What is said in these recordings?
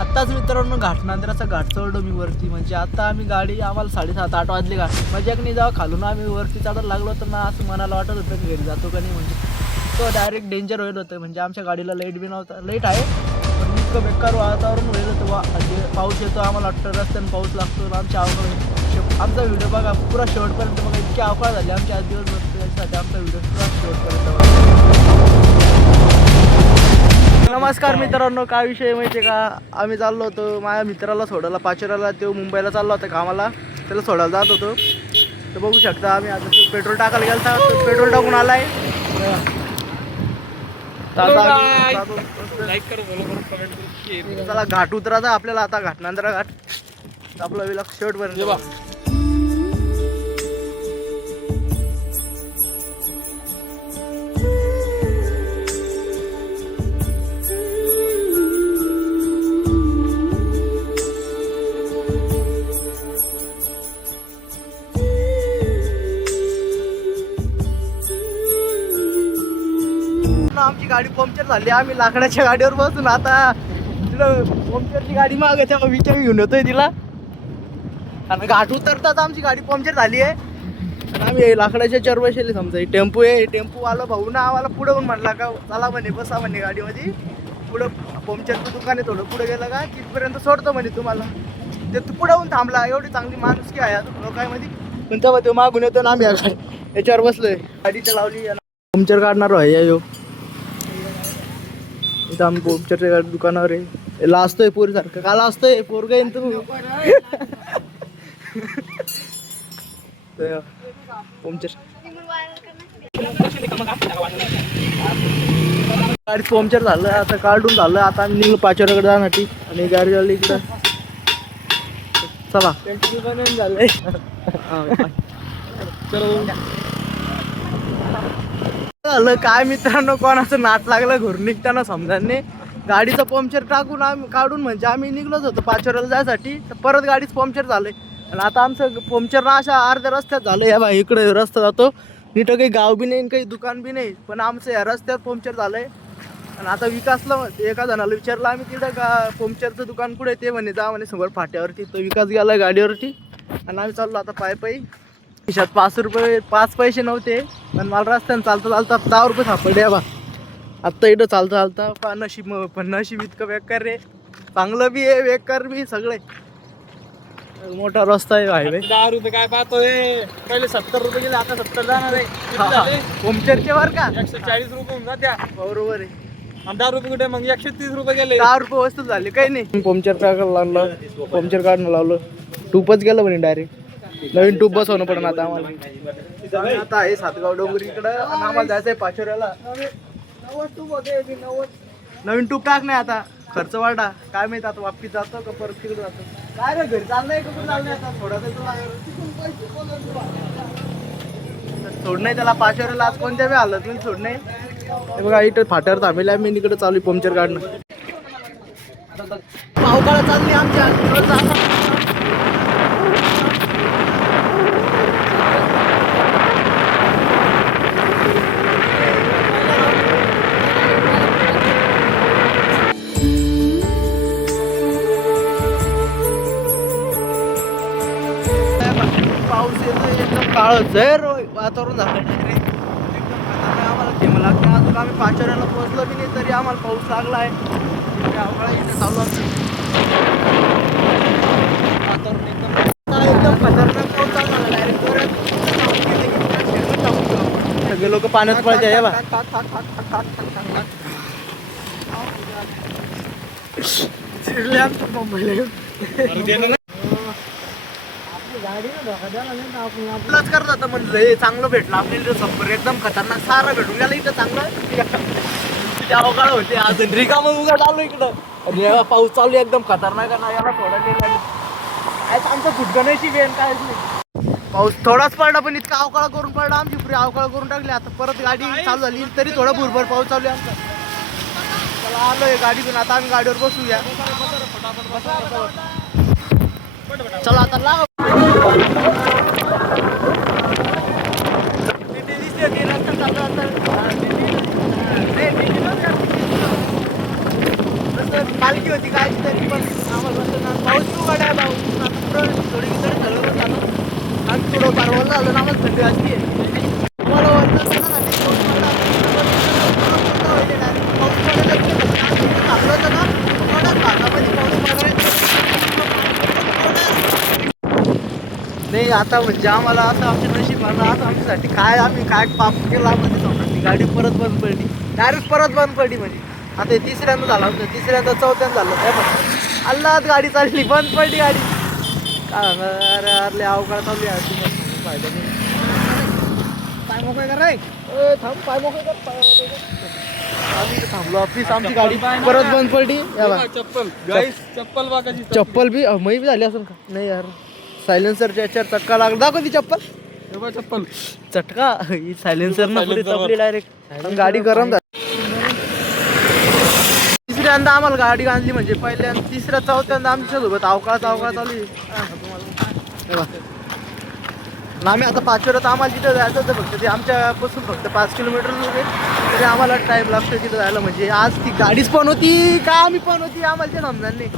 आत्ताच मित्रांनो घाटनांदराचा घाट चढलो मी वरती. म्हणजे आता आम्ही गाडी आम्हाला 7:30-8 वाजले घाट मजाकनी जेव्हा खालून आम्ही वरती चढायला लागलो तर ना असं मनाला वाटत होतं की घरी जातो का नाही. म्हणजे तो डायरेक्ट डेंजर होईल होतं. म्हणजे आमच्या गाडीला लाईट बी नव्हता. लाईट आहे पण इतकं बेकार वातावरण होईल होतं म्हणजे पाऊस येतो आम्हाला वाटतं रस्त्याने पाऊस लागतो आमच्या अवकाळ. आमचा व्हिडिओ बघा पुरा शेवटपर्यंत बघा. इतकी अवकाळ झाली आमच्या आज दिवस त्यासाठी आमचा व्हिडिओ पुरा शेवटपर्यंत बघा. नमस्कार मित्रांनो, काय विषय माहिती आहे का. आम्ही चाललो होतो माझ्या मित्राला सोडायला पाचोऱ्याला. तो मुंबईला चालला होता कामाला, त्याला सोडायला जात होतो. तर बघू शकता आम्ही आता पेट्रोल टाकायला गेलता तर पेट्रोल टाकून आलाय. चला घाट उतरायचा आपल्याला आता. घाटनांदरा घाट आपला विलॉग शेवटपर्यंत. आमची गाडी पंक्चर झाली. आम्ही लाकडाच्या गाडीवर बसून आता तिकडं पंक्चरची गाडी मागे तेव्हा विचार घेऊन येतोय तिला. आणि घाट उतरताच आमची गाडी पंक्चर झाली आहे. आणि आम्ही लाकडाच्या चार बसले. समजा टेम्पो आहे. टेम्पो आला भाऊ ना आम्हाला पुढे होऊन म्हटला का चला म्हणे बसा म्हणे गाडीमध्ये. पुढं पंक्चरचं दुकान आहे थोडं पुढे गेलं का तिथपर्यंत सोडतो म्हणे तुम्हाला. ते तू पुढे होऊन थांबला. एवढी चांगली माणुसकी आहे लोकांमध्ये. पण तेव्हा तो मागून येतो ना आम्ही याच्यावर बसलोय. गाडीच्या लावली पंक्चर काढणार आहे यो. इथं आम्ही पंक्चरच्या दुकानावर आहे. लाजतोय पोरी सारखं का लाजतोय पोरग येईन तू. पंक्चर गाडी पंक्चर झालं आता काढून झालं. आता आम्ही निघलो पाचोऱ्याकडे जाण्यासाठी. आणि गाडी झाली इकडं. चला झालंय झालं काय मित्रांनो. कोणाचं नाट लागलं घरून निघताना समजा नाही. गाडीचं पंक्चर टाकून आम्ही काढून म्हणजे आम्ही निघलोच होतो पाचोऱ्याला जायसाठी. तर परत गाडीच पंक्चर झालंय. आणि आता आमचं पंक्चर ना अशा अर्ध्या रस्त्यात झालं. या बाई इकडे रस्ता जातो नीट काही गाव बी नाही काही दुकान बी नाही. पण आमचं या रस्त्यात पंक्चर झालंय. आणि आता विकासला एका जणाला विचारलं आम्ही तिथं का पंक्चरचं दुकान कुठे ते म्हणे जा म्हणे समोर फाट्यावरती. तो विकास गेला गाडीवरती. आणि आम्ही चाललो आता पायी. खिशात 5 पैसे नव्हते. पण मला रस्त्याने चालता 10 रुपये सापडले बा. आत्ता इथं चालता नशीब. पण नशीब इतकं बेकार रे. चांगलं बी आहे बेकार बी सगळे. मोठा रस्ता आहे हायवे. 10 रुपये काय पाहतोय. पहिले 70 रुपये गेले आता 70 जाणार आहे. पंक्चरचे वर का 140 रुपये होऊन जात्या. बरोबर आहे. 10 रुपये कुठे मग 130 रुपये गेले. 10 रुपये वस्तू झाली काही नाही. पंक्चर टाकायला लागलं. पंक्चर काढणं लावलं. टूपच गेलं म्हणे डायरेक्ट. नवीन टूप बसवणं पडणार आता आम्हाला. आता आहे सातगाव डोंगरी इकडं. आणि आम्हाला जायचंय पाचोऱ्याला. नवीन टूप टाक नाही आता. खर्च वाढा काय माहित आता वापस जातो का परत तिकडे जातो काय रे. घरी चाललंय का कुठं चाललंय आता. थोडा सोड नाही त्याला पाचोऱ्याला आज कोणत्या बी हालत नाही सोड नाही. बघा इथं फाट्यावर थांबेला मी इकडे चालू पंक्चर काढणं. पावकाळा चालली आमच्या. पाऊस येतो एकदम काळं जर वातावरण झालं एकदम आम्हाला घेमं लागते. अजून आम्ही पाचोऱ्याला पोहोचलो बी नाही तरी आम्हाला पाऊस लागला आहे. अवकाळा इथे चालू असतो. वातावरण एकदम खतरनाक पाऊस चालू झाला डायरेक्ट. सगळे लोक पाण्यात पळते आहे बा. आपलंच करत होतं म्हणलं हे चांगलं भेटलं आपल्याला. संपर्क एकदम खतरनाक सारा भेटून गेला इथं चांगलं. अवकाळ होते अजून रिकाम उघड आलो इकडं. अरे पाऊस चालू एकदम खतरनाक. ना याला थोडा काय आमचं फुटकं नशीब आहे कायच नाही. पाऊस थोडाच पडला पण इतका अवकाळ करून पडला. आमची पुरी अवकाळ करून टाकली. आता परत गाडी चालू झाली तरी थोडा भुरभर पाऊस चालू आहे आमचा. चला आलोय गाडी घेऊन आता आम्ही गाडीवर बसूया. चला आता लाव. पालखी होती काय तरी पण आम्हाला वाटलं ना पाऊस तू गाड्या पाऊस आता पुढं थोडी थोडी झालं झालं आणि थोडं पारवलं झालं ना आम्हाला थंडी वाजली तुम्हाला वाटलं सणासाठी पाऊस पडला पाऊस पडायला थांबलं होतं ना थोड्याच भागामध्ये पाऊस पडायला नाही आता म्हणजे आम्हाला असं आमच्या नशीब आलं असं आमच्यासाठी काय आम्ही काय पाप केला म्हणजे समजा ती गाडी परत बंद पडली डायरेक्ट परत बंद पडली म्हणजे आता हे तिसऱ्यांदा झालं होतं तिसऱ्यांदा चौथ्यांदा झालं काय पण अल्लात गाडी चालली बंद पडली गाडी काय अरे अरे अवकाळ चालली आहे तुम्हाला फायदा नाही पाय मोकळे कर रे थांब पाय मोकळे कर पाय मोकळे कर आम्ही इथं थांबलो ऑफिस आमची गाडी परत बंद पडली चप्पल गाईस चप्पल बघायची चप्पल बी मई बी झाली असेल का नाही यार सायलेन्सरच्या याच्यावर चटका लागला दाखव ती चप्पल चप्पल चटका ही सायलेन्सर ना पुढे चपली डायरेक्ट गाडी गरम झाली तिसऱ्यांदा आम्हाला गाडी आणली म्हणजे पहिल्यांदा तिसऱ्या चौथ्यांदा आमच्या सोबत अवकाळ चालू आम्ही आता पाचवड्यात आम्हाला तिथं जायचं होतं फक्त ते आमच्यापासून फक्त 5 किलोमीटर होते तरी आम्हाला टाइम लागतो तिथं जायला म्हणजे आज ती गाडीच पण होती का आम्ही पण होती आम्हाला ते समजणार नाही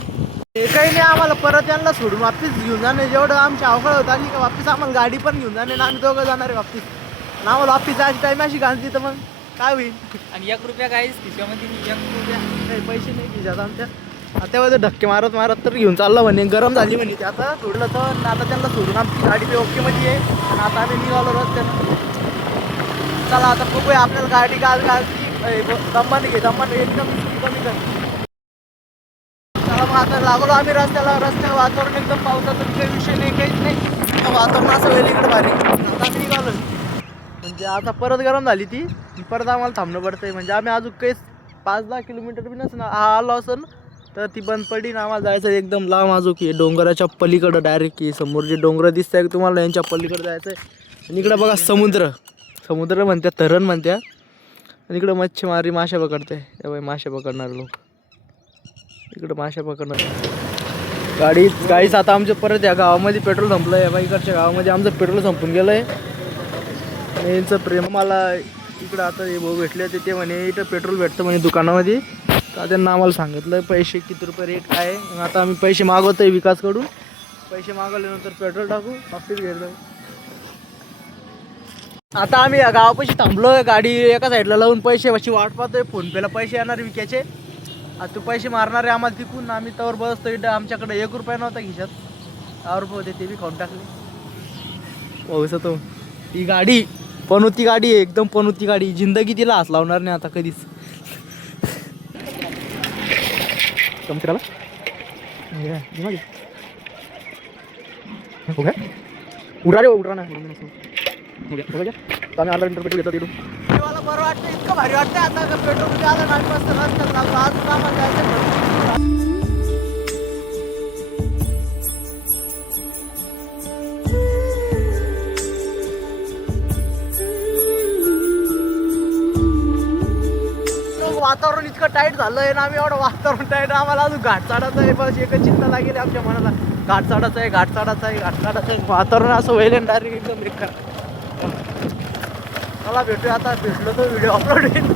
हे काही नाही आम्हाला परत यांना सोडून वापस घेऊन जाणे जेवढं आमची अवकाळ होत आली का वापस आम्हाला गाडी पण घेऊन जाणे ना आम्ही दोघं जाणार आहे वापस आणि आम्हाला वापस जायची टाईम अशी गांजली तर मग काय होईल आणि 1 रुपया काहीच खिशामध्ये 1 रुपया नाही पैसे नाही खिशात आमच्या आता धक्के मारत मारत तर घेऊन चाललं म्हणे गरम झाली म्हणे ते आता सोडलं तर आता त्यांना सोडून आमची गाडी ते ओकेमध्ये आहे आणि आता आम्ही निघालो रस्त्यानं चला आता बघूया आपल्याला गाडी दम्माने घे दम्माने एकदम कमी कर चला मग आता लागलो आम्ही रस्त्याला वातावरण एकदम पावसाचं काही विषय नाही काहीच नाही वातावरण असं वेळ इकडे भारी आता आम्ही निघालो म्हणजे आता परत गरम झाली ती परत आम्हाला थांबणं पडतंय म्हणजे आम्ही अजून काहीच 5-10 किलोमीटर बी नसं आलो असं तर ती बंद पडली ना आम्हाला जायचं एकदम लांब अजून की डोंगराच्या पलीकडं डायरेक्ट की समोर जे डोंगर दिसत आहे तुम्हाला यांच्या पलीकडं जायचं आहे आणि इकडं बघा समुद्र म्हणतात धरण म्हणत्या आणि इकडं मच्छीमारी मासे पकडते त्यामुळे मासे पकडणारे लोक इकडं मासे पकडणार गाडीच आता आमच्या परत या गावामध्ये पेट्रोल संपलं आहे बा इकडच्या गावामध्ये आमचं पेट्रोल संपून गेलं आहे यांचं प्रेम मला इकडं आता हे भाऊ भेटले होते ते म्हणे इथं पेट्रोल भेटतं म्हणे दुकानामध्ये तर त्यांना आम्हाला सांगितलं पैसे किती रुपये रेट काय आहे मग आता आम्ही पैसे मागवतो आहे विकासकडून पैसे मागवल्यानंतर पेट्रोल टाकू वापस घेत जाऊ आता आम्ही या गावापाशी थांबलो गाडी एका साईडला लावून पैसे अशी वाट पाहतोय फोनपेला पैसे येणार विकायचे आता तू पैसे मारणारे आम्हाला तिकून आम्ही त्यावर बसतो इथं आमच्याकडे 1 रुपया नव्हता खिशात 10 रुपये होते ते बी खाऊन टाकले पाऊस तो ही गाडी पनोती गाडी आहे एकदम पनोती गाडी जिंदगी तिला हात लावणार नाही आता कधीच उडा रे उडा ना आम्ही अर्धा लिटर पेट्रोल घेतो तिथून मला बरं वाटतं इतकं भारी वाटतं आता पेट्रोल आलं नाही मस्त रस्त्यात लागलो अजून आम्हाला जायचं वातावरण इतकं टाईट झालं आहे ना आम्ही एवढं वातावरण टाईट आम्हाला अजून घाट चढायचं आहे बस एकच चिंता लागेल आमच्या मनाला घाट चढायचं आहे वातावरण असं व्हायला डायरेक्ट एकदम बेकार मला भेटूया आता भेटलो तो व्हिडिओ अपलोड होईल